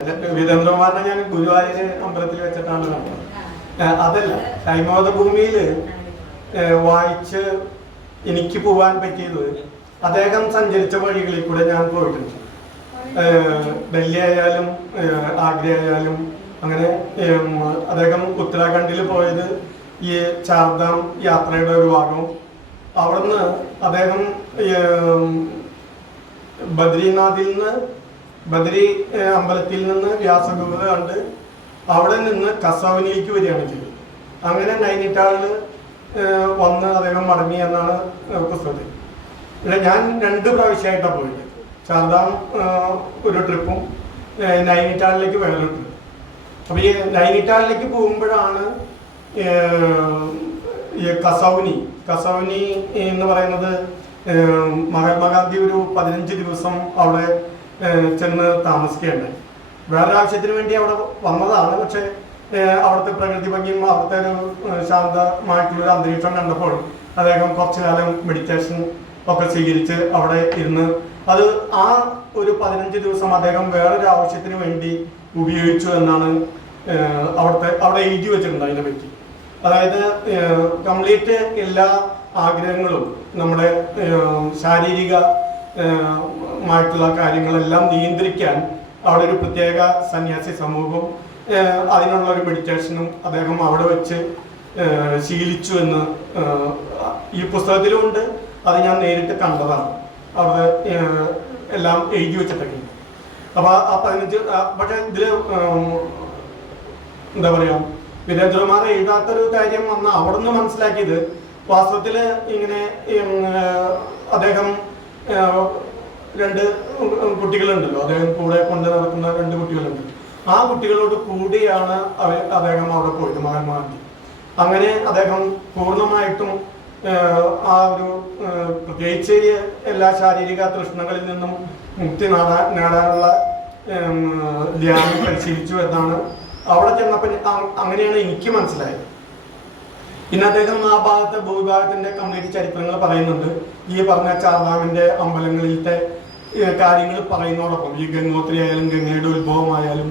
വീരേന്ദ്രകുമാറിനെ ഞാൻ ഗുരുവായൂർ അമ്പലത്തിൽ വെച്ചിട്ടാണ് കണ്ടത്. അതല്ല, കൈമോദ ഭൂമിയിൽ വായിച്ച് എനിക്ക് പോവാൻ പറ്റിയത് അദ്ദേഹം സഞ്ചരിച്ച വഴികളിൽ കൂടെ ഞാൻ പോയിട്ടുണ്ട്. ഡൽഹി ആയാലും ആഗ്ര ആയാലും അങ്ങനെ അദ്ദേഹം ഉത്തരാഖണ്ഡിൽ പോയത് ഈ ചാർധാം യാത്രയുടെ ഒരു ഭാഗവും, അവിടുന്ന് അദ്ദേഹം ബദ്രി അമ്പലത്തിൽ നിന്ന് വ്യാസഗുഹ കണ്ട് അവിടെ നിന്ന് കസവനിലേക്ക് വരികയാണ് ചെയ്തത്. അങ്ങനെ നൈനിറ്റാളിൽ വന്ന് അദ്ദേഹം മടങ്ങി എന്നാണ് പുസ്തകത്തിൽ. പിന്നെ ഞാൻ 2 പ്രാവശ്യമായിട്ടാണ് പോയത്. ചാർധാം ഒരു ട്രിപ്പും നൈനിറ്റാളിലേക്ക് വേറൊരു ട്രിപ്പ്. അപ്പോൾ ഈ നൈനിറ്റാളിലേക്ക് പോകുമ്പോഴാണ് ഈ കസൗനി എന്ന് പറയുന്നത് മഹാത്മാഗാന്ധി ഒരു 15 ദിവസം അവിടെ ചെന്ന് താമസിക്കുകയുണ്ടായി. വേറൊരു ആവശ്യത്തിന് വേണ്ടി അവിടെ വന്നതാണ്. പക്ഷെ അവിടുത്തെ പ്രകൃതി ഭംഗിയും അവിടുത്തെ ഒരു ശാന്തമായിട്ടുള്ളൊരു അന്തരീക്ഷം കണ്ടപ്പോൾ അദ്ദേഹം കുറച്ചു കാലം മെഡിറ്റേഷൻ ഒക്കെ സ്വീകരിച്ച് അവിടെ ഇരുന്ന് അത് ആ ഒരു 15 ദിവസം അദ്ദേഹം വേറൊരു ആവശ്യത്തിന് വേണ്ടി ഉപയോഗിച്ചു എന്നാണ് അവിടെ എഴുതി വെച്ചിട്ടുണ്ട് അതിനെ പറ്റി. അതായത് കംപ്ലീറ്റ് എല്ലാ ആഗ്രഹങ്ങളും നമ്മുടെ ശാരീരിക മായിട്ടുള്ള കാര്യങ്ങളെല്ലാം നിയന്ത്രിക്കാൻ അവിടെ ഒരു പ്രത്യേക സന്യാസി സമൂഹം അതിനുള്ള ഒരു മെഡിറ്റേഷനും അദ്ദേഹം അവിടെ വെച്ച് ശീലിച്ചു എന്ന് ഈ പുസ്തകത്തിലുമുണ്ട്. അത് ഞാൻ നേരിട്ട് കണ്ടതാണ്. അവിടെ എല്ലാം എഴുതി വെച്ചിട്ടൊക്കെ. അപ്പോൾ ആ 15 പക്ഷെ ഇതിൽ എന്താ പറയുക, വീരേന്ദ്രകുമാർ എഴുതാത്തൊരു കാര്യം വന്ന അവിടെ നിന്ന് മനസ്സിലാക്കിയത് വാസ്തവത്തിൽ ഇങ്ങനെ അദ്ദേഹം 2 കുട്ടികളുണ്ടല്ലോ, അദ്ദേഹം കൂടെ കൊണ്ട് നടക്കുന്ന 2 കുട്ടികളുണ്ട്. ആ കുട്ടികളോട് കൂടിയാണ് അദ്ദേഹം അവിടെ പോയത്, മഹാത്മാഗാന്ധി. അങ്ങനെ അദ്ദേഹം പൂർണ്ണമായിട്ടും ആ ഒരു പ്രത്യേകിച്ച് എല്ലാ ശാരീരിക തൃഷ്ണകളിൽ നിന്നും മുക്തി നേടാനുള്ള ധ്യാനം പരിശീലിച്ചു എന്നാണ് അവിടെ ചെന്നപ്പോൾ അങ്ങനെയാണ് എനിക്ക് മനസ്സിലായത്. പിന്നെ അദ്ദേഹം ആ ഭാഗത്തെ ഭൂവിഭാഗത്തിന്റെ കംപ്ലീറ്റ് ചരിത്രങ്ങൾ പറയുന്നുണ്ട്. ഈ പറഞ്ഞ ചാർധാമിന്റെ അമ്പലങ്ങളിലത്തെ കാര്യങ്ങൾ പറയുന്നതോടൊപ്പം ഈ ഗംഗോത്രി ആയാലും ഗംഗയുടെ ഉത്ഭവമായാലും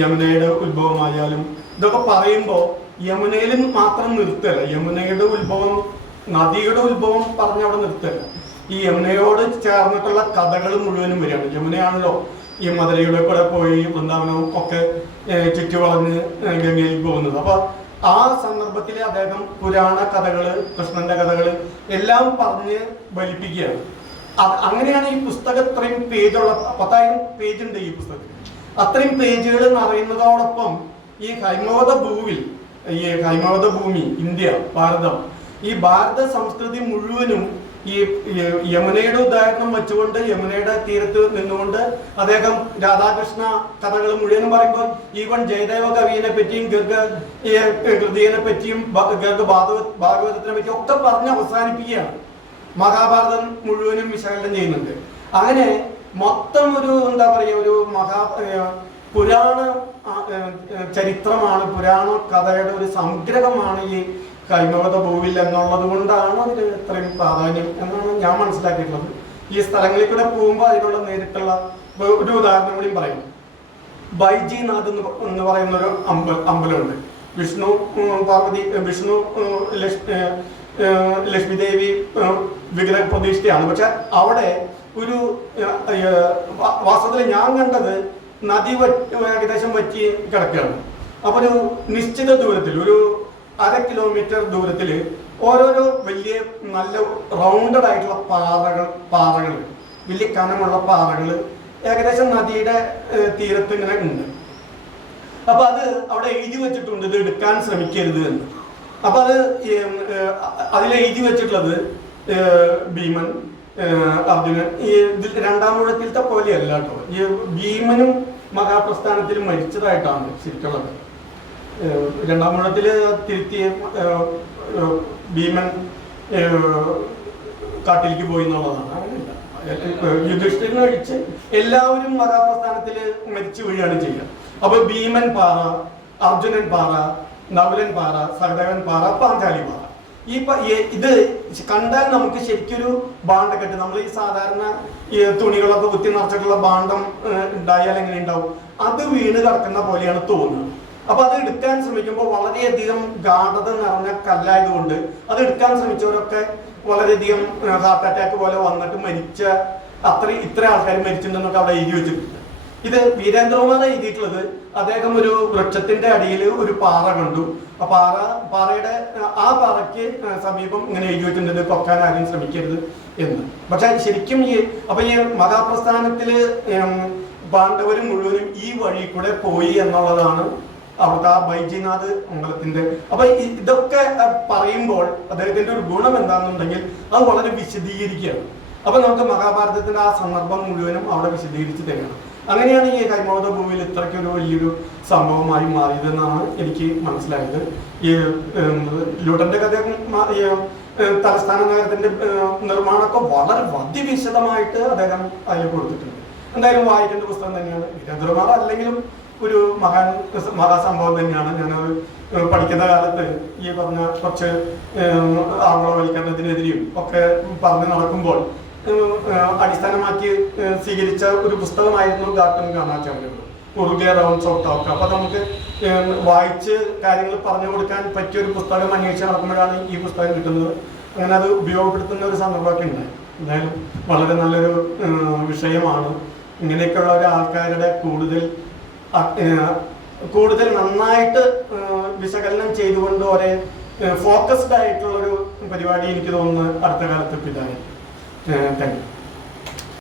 യമുനയുടെ ഉത്ഭവമായാലും ഇതൊക്കെ പറയുമ്പോൾ യമുനയിൽ മാത്രം നിർത്തല്ല. യമുനയുടെ ഉത്ഭവം, നദിയുടെ ഉത്ഭവം പറഞ്ഞ് അവിടെ നിർത്തല്ല. ഈ യമുനയോട് ചേർന്നിട്ടുള്ള കഥകൾ മുഴുവനും വരികയാണ്. യമുനയാണല്ലോ ഈ മധുരയുടെ കൂടെ പോയി വൃന്ദാവനവും ഒക്കെ ചുറ്റുവളഞ്ഞ് ഗംഗയിൽ പോകുന്നത്. അപ്പൊ ആ സന്ദർഭത്തിൽ അദ്ദേഹം പുരാണ കഥകള്, കൃഷ്ണന്റെ കഥകള് എല്ലാം പറഞ്ഞ് വലിപ്പിക്കുകയാണ്. അങ്ങനെയാണ് ഈ പുസ്തകം ഇത്രയും പേജുള്ള 10,000 പേജ് ഉണ്ട് ഈ പുസ്തകത്തിൽ. അത്രയും പേജുകൾ നിറയുന്നതോടൊപ്പം ഈ ഹൈമവത ഭൂമി ഇന്ത്യ, ഭാരതം, ഈ ഭാരത സംസ്കൃതി മുഴുവനും ഈ യമുനയുടെ ഉദാഹരണം വെച്ചുകൊണ്ട് യമുനയുടെ തീരത്ത് നിന്നുകൊണ്ട് അദ്ദേഹം രാധാകൃഷ്ണ കഥകൾ മുഴുവനും പറയുമ്പോൾ ഈവൻ ജയദേവ കവിയെ പറ്റിയും ഗർഗൃതിയെ പറ്റിയും ഭാഗവതത്തിനെ പറ്റിയും ഒക്കെ പറഞ്ഞ് അവസാനിപ്പിക്കുകയാണ്. മഹാഭാരതം മുഴുവനും വിശകലനം ചെയ്യുന്നുണ്ട്. അങ്ങനെ മൊത്തം ഒരു എന്താ പറയുക, ഒരു പുരാണ ചരിത്രമാണ്, പുരാണ കഥയുടെ ഒരു സംഗ്രഹമാണ് ഈ കൈമവത ഭൂവിൽ എന്നുള്ളത് കൊണ്ടാണ് അതിന് ഇത്രയും പ്രാധാന്യം എന്നാണ് ഞാൻ മനസ്സിലാക്കിയിട്ടുള്ളത്. ഈ സ്ഥലങ്ങളിൽ കൂടെ പോകുമ്പോൾ അതിനുള്ള നേരിട്ടുള്ള ഒരു ഉദാഹരണം കൂടിയും പറയുന്നു. ബൈജിനാഥ് എന്ന് പറയുന്ന ഒരു അമ്പലമുണ്ട്. വിഷ്ണു ലക്ഷ്മി ദേവി വിഗ്രഹ പ്രതിഷ്ഠയാണ്. പക്ഷെ അവിടെ ഒരു വാസ്തവത്തിൽ ഞാൻ കണ്ടത് നദി ഏകദേശം വറ്റി കിടക്കുകയാണ്. അപ്പൊ ഒരു നിശ്ചിത ദൂരത്തിൽ, ഒരു 1/2 കിലോമീറ്റർ ദൂരത്തിൽ ഓരോരോ വലിയ നല്ല റൗണ്ടഡ് ആയിട്ടുള്ള പാറകൾ, വലിയ കനമുള്ള പാറകൾ ഏകദേശം നദിയുടെ തീരത്ത് ഇങ്ങനെ ഉണ്ട്. അപ്പൊ അത് അവിടെ എഴുതി വെച്ചിട്ടുണ്ട്, ഇത് എടുക്കാൻ ശ്രമിക്കരുത് എന്ന്. അപ്പൊ അതിൽ എഴുതി വെച്ചിട്ടുള്ളത് ഭീമൻ, അർജുനൻ, ഈ 2-ാം ഊഴത്തിലത്തെ പോലെയല്ല കേട്ടോ. ഈ ഭീമനും മഹാപ്രസ്ഥാനത്തിൽ മരിച്ചതായിട്ടാണ് ശരിക്കുള്ളത്. 2-ാം ഊഴത്തില് തിരുത്തിയ ഭീമൻ കാട്ടിലേക്ക് പോയി എന്നുള്ളതാണ്. അങ്ങനെയല്ല, യുധിഷ്ഠിരനെ അടിച്ച് എല്ലാവരും മഹാപ്രസ്ഥാനത്തില് മരിച്ചു വീഴുകയാണ് ചെയ്യുക. അപ്പൊ ഭീമൻ പാറ, അർജുനൻ പാറ, നകുലൻ പാറ, സഹദേവൻ പാറ, പാഞ്ചാലി പാറ, ഇത് കണ്ടാൽ നമുക്ക് ശരിക്കൊരു ഭാണ്ഡക്കെട്ട്, നമ്മൾ ഈ സാധാരണ ഈ തുണികളൊക്കെ കുത്തി നിറച്ചിട്ടുള്ള ഭാണ്ഡം ഉണ്ടായാൽ എങ്ങനെ ഉണ്ടാവും, അത് വീണ് കിടക്കുന്ന പോലെയാണ് തോന്നുന്നത്. അപ്പൊ അത് എടുക്കാൻ ശ്രമിക്കുമ്പോൾ വളരെയധികം ഗാഢത നിറഞ്ഞ കല്ലായതുകൊണ്ട് അത് എടുക്കാൻ ശ്രമിച്ചവരൊക്കെ വളരെയധികം ഹാർട്ട് അറ്റാക്ക് പോലെ വന്നിട്ട് മരിച്ച ഇത്ര ആൾക്കാർ മരിച്ചിട്ടുണ്ടെന്നൊക്കെ അവിടെ എഴുതി വെച്ചിട്ടുണ്ട്. ഇത് വീരേന്ദ്രകുമാർ എഴുതിയിട്ടുള്ളത്, അദ്ദേഹം ഒരു വൃക്ഷത്തിന്റെ അടിയിൽ ഒരു പാറ കണ്ടു. ആ പാറയ്ക്ക് സമീപം ഇങ്ങനെ എഴുതി വെച്ചിട്ടുണ്ട്, പൊക്കാൻ ആരും ശ്രമിക്കരുത് എന്ന്. പക്ഷെ ശരിക്കും ഈ മഹാപ്രസ്ഥാനത്തില് പാണ്ഡവരും മുഴുവനും ഈ വഴി കൂടെ പോയി എന്നുള്ളതാണ് അവിടുത്തെ ആ ബൈജിനാഥ് അമ്പലത്തിന്റെ. അപ്പൊ ഇതൊക്കെ പറയുമ്പോൾ അദ്ദേഹത്തിന്റെ ഒരു ഗുണം എന്താണെന്നുണ്ടെങ്കിൽ അത് വളരെ വിശദീകരിക്കുകയാണ്. അപ്പൊ നമുക്ക് മഹാഭാരതത്തിന്റെ ആ സന്ദർഭം മുഴുവനും അവിടെ വിശദീകരിച്ച് തരണം. അങ്ങനെയാണ് ഈ കൈമോദ ഭൂമിയിൽ ഇത്രയ്ക്കൊരു വലിയൊരു സംഭവമായി മാറിയതെന്നാണ് എനിക്ക് മനസ്സിലായത്. ഈ ലൂട്ടന്റെ കഥ, തലസ്ഥാന നഗരത്തിന്റെ നിർമ്മാണമൊക്കെ വളരെ അതിവിശദമായിട്ട് അദ്ദേഹം അതിൽ കൊടുത്തിട്ടുണ്ട്. എന്തായാലും വായിക്കേണ്ട പുസ്തകം തന്നെയാണ്. വീരേന്ദ്രകുമാർ അല്ലെങ്കിലും ഒരു മഹാസംഭവം തന്നെയാണ്. ഞാനത് പഠിക്കുന്ന കാലത്ത് ഈ പറഞ്ഞ കുറച്ച് ആഗോളവൽക്കരണത്തിനെതിരെയും ഒക്കെ പറഞ്ഞ് നടക്കുമ്പോൾ അടിസ്ഥാനമാക്കി സ്വീകരിച്ച ഒരു പുസ്തകമായിരുന്നു ഗാട്ടും കാണാച്ചാമ്യം, ഉറുഗെ റൗണ്ട്സ് ഓഫ് ടോക്ക്. അപ്പൊ നമുക്ക് വായിച്ച് കാര്യങ്ങൾ പറഞ്ഞു കൊടുക്കാൻ പറ്റിയ ഒരു പുസ്തകം അന്വേഷിച്ച് നടക്കുമ്പോഴാണ് ഈ പുസ്തകം കിട്ടുന്നത്. അങ്ങനെ അത് ഉപയോഗപ്പെടുത്തുന്ന ഒരു സന്ദർഭമൊക്കെ ഉണ്ടായി. എന്തായാലും വളരെ നല്ലൊരു വിഷയമാണ്. ഇങ്ങനെയൊക്കെയുള്ള ഒരു ആൾക്കാരുടെ കൂടുതൽ നന്നായിട്ട് വിശകലനം ചെയ്തുകൊണ്ട് ഒരേ ഫോക്കസ്ഡ് ആയിട്ടുള്ളൊരു പരിപാടി എനിക്ക് തോന്നുന്നു അടുത്ത കാലത്ത് ഇതായി. Thank you.